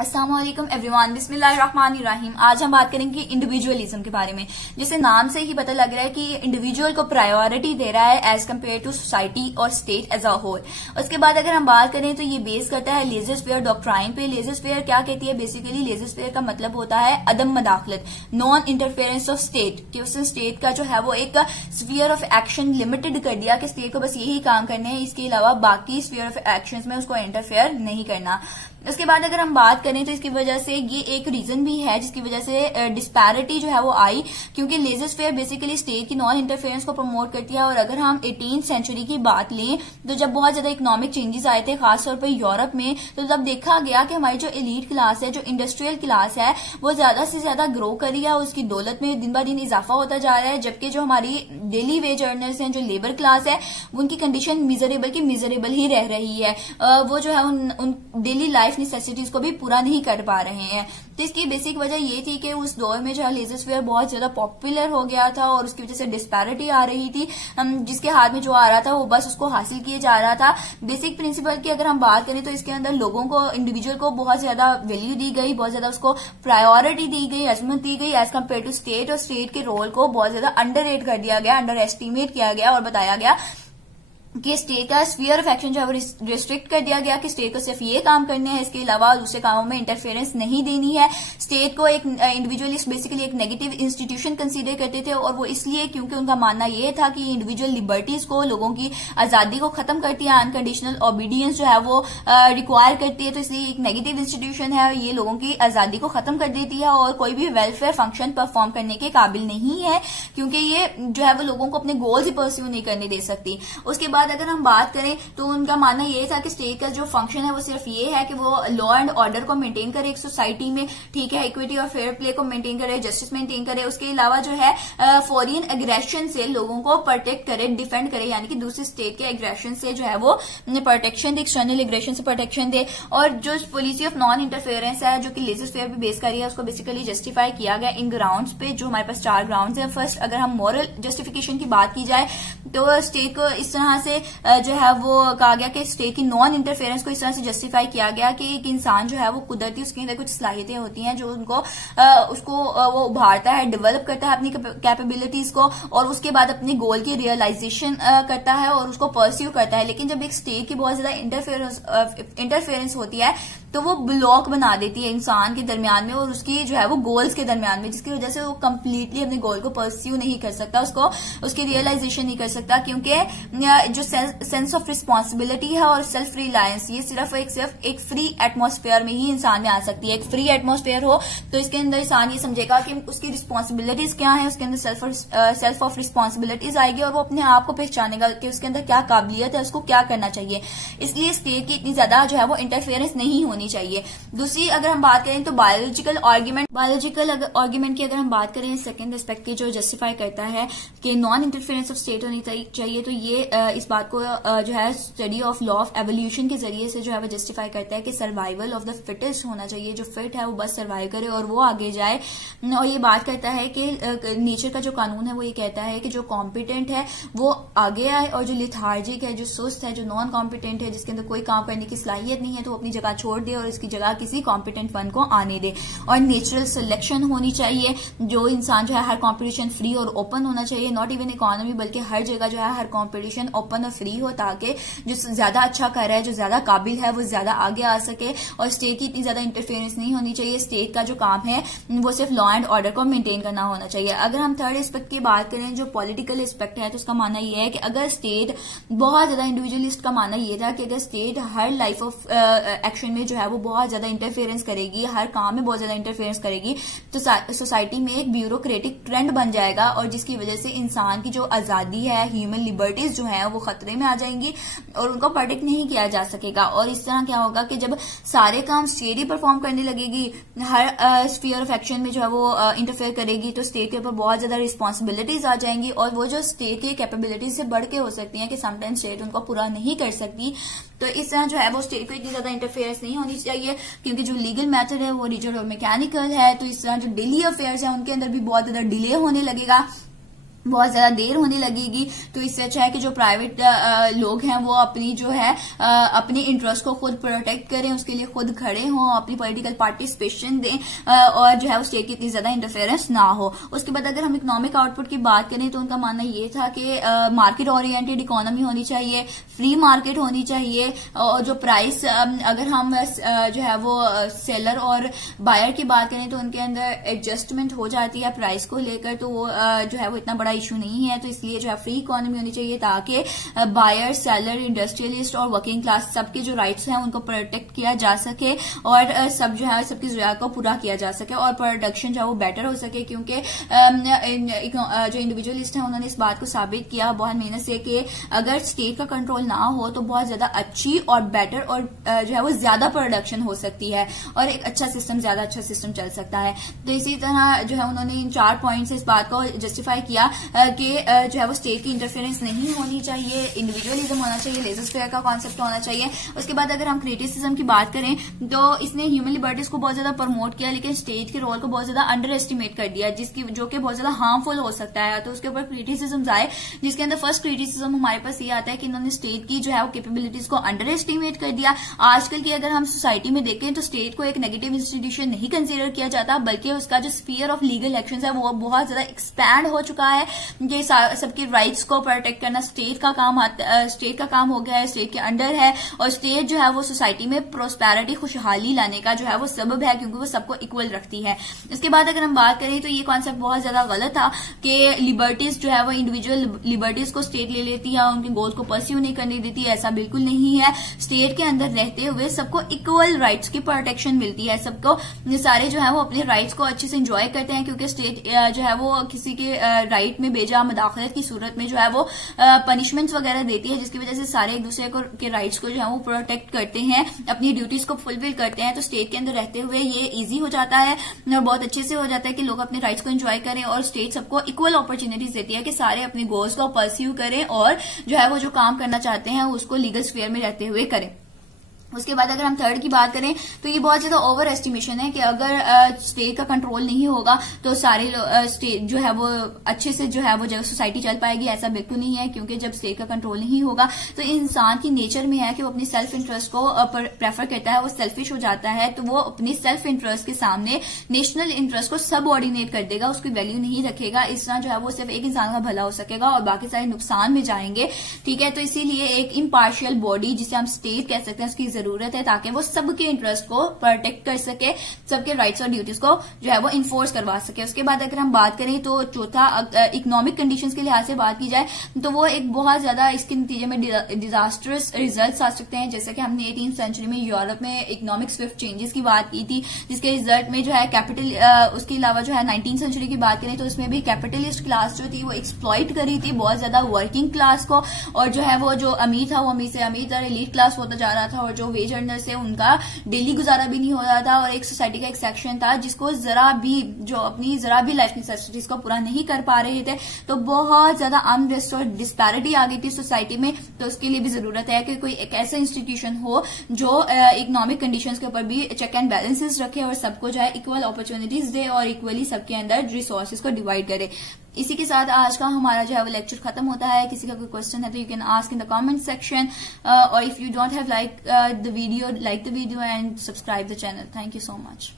अस्सलाम वालेकुम एवरीवन, बिस्मिल्लाहिर्रहमानिर्रहीम। आज हम बात करेंगे इंडिविजुअलिज्म के बारे में। जैसे नाम से ही पता लग रहा है कि इंडिविजुअल को प्रायोरिटी दे रहा है एज कम्पेयर टू सोसाइटी और स्टेट एज अ होल। उसके बाद अगर हम बात करें तो ये बेस करता है लेजर-फेयर डॉक्ट्राइन पे। लेजर-फेयर क्या कहती है? बेसिकली लेजर-फेयर का मतलब होता है अदम मदाखलत, नॉन इंटरफेरेंस ऑफ स्टेट, कि उसने स्टेट का जो है वो एक स्फीयर ऑफ एक्शन लिमिटेड कर दिया कि स्टेट को बस यही काम करने हैं, इसके अलावा बाकी स्फीयर ऑफ एक्शन में उसको इंटरफेयर नहीं करना। उसके बाद अगर हम बात करें तो इसकी वजह से ये एक रीजन भी है जिसकी वजह से डिस्पैरिटी जो है वो आई, क्योंकि लेजर-फेयर बेसिकली स्टेट की नॉन इंटरफेरेंस को प्रमोट करती है। और अगर हम 18th सेंचुरी की बात लें तो जब बहुत ज्यादा इकोनॉमिक चेंजेस आए थे खासतौर पर यूरोप में, तो तब देखा गया कि हमारी जो एलीट क्लास है, जो इंडस्ट्रियल क्लास है, वो ज्यादा से ज्यादा ग्रो कर रही है, उसकी दौलत में दिन ब दिन इजाफा होता जा रहा है, जबकि जो हमारी डेली वेज अर्नर्स हैं, जो लेबर क्लास है, उनकी कंडीशन मिजरेबल की मिजरेबल ही रह रही है। वो जो है उन डेली लाइफ नेसेसिटीज को भी पूरा नहीं कर पा रहे हैं। तो इसकी बेसिक वजह ये थी कि उस दौर में जो है लेजर-फेयर बहुत ज्यादा पॉपुलर हो गया था और उसकी वजह से डिस्पैरिटी आ रही थी। जिसके हाथ में जो आ रहा था वो बस उसको हासिल किए जा रहा था। बेसिक प्रिंसिपल की अगर हम बात करें तो इसके अंदर लोगों को, इंडिविजुअल को बहुत ज्यादा वैल्यू दी गई, बहुत ज्यादा उसको प्रायोरिटी दी गई, अजमत दी गई एज कम्पेयर टू स्टेट। और स्टेट के रोल को बहुत ज्यादा अंडररेट कर दिया गया, अंडर एस्टिमेट किया गया और बताया गया कि स्टेट का स्फीयर ऑफ एक्शन जो है वो रिस्ट्रिक्ट कर दिया गया कि स्टेट को सिर्फ ये काम करने हैं, इसके अलावा दूसरे कामों में इंटरफेरेंस नहीं देनी है। स्टेट को एक इंडिविजुअलिस्ट बेसिकली एक नेगेटिव इंस्टीट्यूशन कंसीडर करते थे, और वो इसलिए क्योंकि उनका मानना ये था कि इंडिविजुअल लिबर्टीज को, लोगों की आजादी को खत्म करती है, अनकंडीशनल ओबीडियंस जो है वो रिक्वायर करती है, तो इसलिए एक नेगेटिव इंस्टीट्यूशन है, ये लोगों की आजादी को खत्म कर देती है और कोई भी वेलफेयर फंक्शन परफॉर्म करने के काबिल नहीं है, क्योंकि ये जो है वो लोगों को अपने गोल्स ही परस्यू नहीं करने दे सकती। उसके बाद अगर हम बात करें तो उनका मानना ये था कि स्टेट का जो फंक्शन है वो सिर्फ ये है कि वो लॉ एंड ऑर्डर को मेंटेन करे एक सोसाइटी में, ठीक है, इक्विटी और फेयर प्ले को मेंटेन करे, जस्टिस मेंटेन करे, उसके अलावा जो है फॉरेन एग्रेशन से लोगों को प्रोटेक्ट करे, डिफेंड करे, यानी कि दूसरी स्टेट के एग्रेशन से जो है वो प्रोटेक्शन दे, एक्सटर्नल एग्रेशन से प्रोटेक्शन दे। और जो पॉलिसी ऑफ नॉन इंटरफेरेंस है जो कि लेजर-फेयर पे बेस कर रही है, उसको बेसिकली जस्टिफाई किया गया इन ग्राउंड्स पे, जो हमारे पास 4 ग्राउंड्स हैं। फर्स्ट, अगर हम मॉरल जस्टिफिकेशन की बात की जाए तो स्टेट को इस तरह से जो है वो कहा गया कि स्टेट की नॉन इंटरफेरेंस को इस तरह से जस्टिफाई किया गया कि एक इंसान जो है वो कुदरती उसके अंदर कुछ सलाहियतें होती हैं जो उनको उसको वो उभारता है, डेवलप करता है अपनी कैपेबिलिटीज को, और उसके बाद अपने गोल की रियलाइजेशन करता है और उसको परस्यू करता है। लेकिन जब एक स्टेट की बहुत ज्यादा इंटरफेरेंस होती है तो वो ब्लॉक बना देती है इंसान के दरमियान में और उसकी जो है वो गोल्स के दरमियान में, जिसकी वजह से वो कंप्लीटली अपने गोल को परस्यू नहीं कर सकता, उसको उसकी रियलाइजेशन नहीं कर सकता, क्योंकि जो सेंस ऑफ रिस्पॉन्सिबिलिटी है और सेल्फ रिलायंस, ये सिर्फ एक फ्री एटमॉस्फेयर में ही इंसान में आ सकती है। एक फ्री एटमॉस्फेयर हो तो इसके अंदर इंसान ये समझेगा कि उसकी रिस्पॉन्सिबिलिटीज क्या है, उसके अंदर सेल्फ ऑफ रिस्पॉन्सिबिलिटीज आएगी और वो अपने आप को पहचानेगा कि उसके अंदर क्या काबिलियत है, उसको क्या करना चाहिए। इसलिए स्टेट की इतनी ज्यादा जो है वो इंटरफेरेंस नहीं होनी चाहिए। दूसरी अगर हम बात करें तो बायोलॉजिकल आर्ग्यूमेंट की अगर हम बात करें, सेकंड एस्पेक्ट की जो जस्टिफाई करता है कि नॉन इंटरफेरेंस ऑफ स्टेट होनी चाहिए, तो ये इस बात को जो है study of law of evolution के जरिए से जो है वो जस्टिफाई करता है कि सर्वाइवल ऑफ द फिटेस्ट होना चाहिए, जो फिट है वो बस सर्वाइव करे और वो आगे जाए। और ये बात करता है कि नेचर का जो कानून है वो ये कहता है कि जो कॉम्पिटेंट है वो आगे आए और जो लिथार्जिक है, जो सुस्त है, जो नॉन कॉम्पिटेंट है, जिसके अंदर कोई काम करने की सलाहियत नहीं है, तो वो अपनी जगह छोड़ दे और इसकी जगह किसी कॉम्पिटेंट वन को आने दे। और नेचुरल सिलेक्शन होनी चाहिए, जो इंसान जो है हर कॉम्पिटिशन फ्री और ओपन होना चाहिए, नॉट इवन इकोनॉमी बल्कि हर जगह जो है हर कॉम्पिटिशन ओपन और फ्री हो, ताकि जो ज्यादा अच्छा कर रहा है, जो ज्यादा काबिल है, वो ज्यादा आगे आ सके। और स्टेट की इतनी ज्यादा इंटरफेरेंस नहीं होनी चाहिए, स्टेट का जो काम है वो सिर्फ लॉ एंड ऑर्डर को मेंटेन करना होना चाहिए। अगर हम थर्ड एस्पेक्ट की बात करें जो पॉलिटिकल एस्पेक्ट है, तो उसका मानना यह है कि अगर स्टेट बहुत ज्यादा, इंडिविजुअलिस्ट का मानना यह था कि अगर state her life of action में जो है वो बहुत ज्यादा इंटरफेरेंस करेगी, हर काम में बहुत ज्यादा इंटरफेरेंस करेगी, तो सोसाइटी में एक ब्यूरोक्रेटिक ट्रेंड बन जाएगा और जिसकी वजह से इंसान की जो आजादी है, ह्यूमन लिबर्टीज जो है वो खतरे में आ जाएंगी और उनको प्रोटेक्ट नहीं किया जा सकेगा। और इस तरह क्या होगा कि जब सारे काम स्टेट ही परफॉर्म करने लगेगी, हर स्फीयर ऑफ एक्शन में जो है वो इंटरफेयर करेगी, तो स्टेट के ऊपर बहुत ज्यादा रिस्पॉन्सिबिलिटीज आ जाएंगी और वो जो स्टेट की कैपेबिलिटीज से बढ़ के हो सकती है कि समटाइम्स स्टेट उनको पूरा नहीं कर सकती। तो इस तरह जो है वो स्टेट को इतनी ज्यादा इंटरफेरेंस नहीं होनी चाहिए, क्योंकि जो लीगल मेथड है वो रिजिड और मैकेनिकल है। तो इस तरह जो डेली अफेयर्स है उनके अंदर भी बहुत ज्यादा डिले होने लगेगा बहुत ज्यादा देर होने लगेगी। तो इससे अच्छा है कि जो प्राइवेट लोग हैं वो अपनी जो है अपने इंटरेस्ट को खुद प्रोटेक्ट करें, उसके लिए खुद खड़े हों, अपनी पॉलिटिकल पार्टिसिपेशन दें और जो है वो स्टेट की इतनी ज्यादा इंटरफेरेंस ना हो। उसके बाद अगर हम इकोनॉमिक आउटपुट की बात करें तो उनका मानना ये था कि मार्केट ओरिएंटेड इकोनॉमी होनी चाहिए, फ्री मार्केट होनी चाहिए, और जो प्राइस अगर हम जो है वो सेलर और बायर की बात करें तो उनके अंदर एडजस्टमेंट हो जाती है प्राइस को लेकर, तो वो जो है वो इतना बड़ा इशू नहीं है। तो इसलिए जो है फ्री इकोनॉमी होनी चाहिए ताकि बायर, सेलर, इंडस्ट्रियलिस्ट और वर्किंग क्लास सबके जो राइट्स हैं उनको प्रोटेक्ट किया जा सके और सब जो है सबकी जरूरत को पूरा किया जा सके और प्रोडक्शन जो है वो बेटर हो सके। क्योंकि जो इंडिविजुअलिस्ट हैं उन्होंने इस बात को साबित किया बहुत मेहनत से कि अगर स्टेट का कंट्रोल ना हो तो बहुत ज्यादा अच्छी और बेटर और जो है वो ज्यादा प्रोडक्शन हो सकती है और एक अच्छा सिस्टम, ज्यादा अच्छा सिस्टम चल सकता है। तो इसी तरह जो है उन्होंने इन 4 पॉइंट से इस बात को जस्टिफाई किया कि जो है वो स्टेट की इंटरफेरेंस नहीं होनी चाहिए, इंडिविजुअलिज्म होना चाहिए, लेजर स्फेयर का कॉन्सेप्ट होना चाहिए। उसके बाद अगर हम क्रिटिसिज्म की बात करें तो इसने ह्यूमन लिबर्टीज को बहुत ज्यादा प्रमोट किया लेकिन स्टेट के रोल को बहुत ज्यादा अंडर एस्टिमेट कर दिया, जिसकी जो कि बहुत ज्यादा हार्मफुल हो सकता है। तो उसके ऊपर क्रिटिसिज्म आए, जिसके अंदर फर्स्ट क्रिटिसिज्म हमारे पास ये आता है कि इन्होंने स्टेट की जो है वो कैपेबिलिटीज को अंडर एस्टिमेट कर दिया। आजकल की अगर हम सोसाइटी में देखें तो स्टेट को एक नेगेटिव इंस्टीट्यूशन नहीं कंसिडर किया जाता, बल्कि उसका जो स्फीयर ऑफ लीगल एक्शन है वो बहुत ज्यादा एक्सपैंड हो चुका है। ये सबके राइट्स को प्रोटेक्ट करना स्टेट का काम हो गया है, स्टेट के अंडर है और स्टेट जो है वो सोसाइटी में प्रोस्पेरिटी, खुशहाली लाने का जो है वो सबब है क्योंकि वो सबको इक्वल रखती है। इसके बाद अगर हम बात करें तो ये कॉन्सेप्ट बहुत ज्यादा गलत था कि लिबर्टीज जो है वो इंडिविजुअल लिबर्टीज को स्टेट ले लेती है, उनके गोल को परस्यू नहीं करने देती। ऐसा बिल्कुल नहीं है। स्टेट के अंदर रहते हुए सबको इक्वल राइट्स की प्रोटेक्शन मिलती है, सबको सारे जो है वो अपने राइट्स को अच्छे से एंजॉय करते हैं क्योंकि स्टेट जो है वो किसी के राइट में बेजा मुदाखलत की सूरत में जो है वो पनिशमेंट्स वगैरह देती है, जिसकी वजह से सारे एक दूसरे के राइट्स को जो है वो प्रोटेक्ट करते हैं, अपनी ड्यूटीज को फुलफिल करते हैं। तो स्टेट के अंदर रहते हुए ये इजी हो जाता है और बहुत अच्छे से हो जाता है कि लोग अपने राइट्स को एंजॉय करें और स्टेट सबको इक्वल अपॉर्चुनिटीज देती है कि सारे अपने गोल्स को परस्यू करें और जो है वो जो काम करना चाहते हैं उसको लीगल स्फीयर में रहते हुए करें। उसके बाद अगर हम थर्ड की बात करें तो ये बहुत ज्यादा ओवर एस्टिमेशन है कि अगर स्टेट का कंट्रोल नहीं होगा तो सारे स्टेट जो है वो अच्छे से जो है वो जगह सोसाइटी चल पाएगी। ऐसा बिल्कुल नहीं है क्योंकि जब स्टेट का कंट्रोल नहीं होगा तो इंसान की नेचर में है कि वो अपनी सेल्फ इंटरेस्ट को प्रेफर करता है, वो सेल्फिश हो जाता है। तो वो अपनी सेल्फ इंटरेस्ट के सामने नेशनल इंटरेस्ट को सबऑर्डिनेट कर देगा, उसकी वैल्यू नहीं रखेगा। इस तरह जो है वो सिर्फ एक इंसान का भला हो सकेगा और बाकी सारे नुकसान में जाएंगे। ठीक है, तो इसीलिए एक इम्पार्शियल बॉडी जिसे हम स्टेट कह सकते हैं उसकी जरूरत है ताकि वो सबके इंटरेस्ट को प्रोटेक्ट कर सके, सबके राइट्स और ड्यूटीज को जो है वो इन्फोर्स करवा सके। उसके बाद अगर हम बात करें तो चौथा इकोनॉमिक कंडीशंस के लिहाज से बात की जाए तो वो एक बहुत ज्यादा इसके नतीजे में डिजास्टरस रिजल्ट्स आ सकते हैं। जैसे कि हमने 18वीं सेंचुरी में यूरोप में इकोनॉमिक स्विफ्ट चेंजेस की बात की थी जिसके रिजल्ट में जो है कैपिटल उसके अलावा जो है 19वीं सेंचुरी की बात करें तो उसमें भी कैपिटलिस्ट क्लास जो थी वो एक्सप्लॉइट करी थी बहुत ज्यादा वर्किंग क्लास को, और जो है वो जो अमीर था वो अमीर से अमीर तरह एलीट क्लास होता जा रहा था और जो वेज अर्नर से उनका डेली गुजारा भी नहीं हो रहा था। और एक सोसाइटी का एक सेक्शन था जिसको जरा भी लाइफ नेसेसिटीज को पूरा नहीं कर पा रहे थे, तो बहुत ज्यादा अनरेस्ट और डिस्पैरिटी आ गई थी सोसाइटी में। तो उसके लिए भी जरूरत है कि कोई एक ऐसा इंस्टीट्यूशन हो जो इकोनॉमिक कंडीशंस के ऊपर भी चेक एंड बैलेंसेस रखे और सबको जो है इक्वल अपॉर्चुनिटीज दे और इक्वली सबके अंदर रिसोर्सेज को डिवाइड करे। इसी के साथ आज का हमारा जो है वो लेक्चर खत्म होता है। किसी का कोई क्वेश्चन है तो you can ask in the comment section, और if you don't have like the video and subscribe the channel. Thank you so much.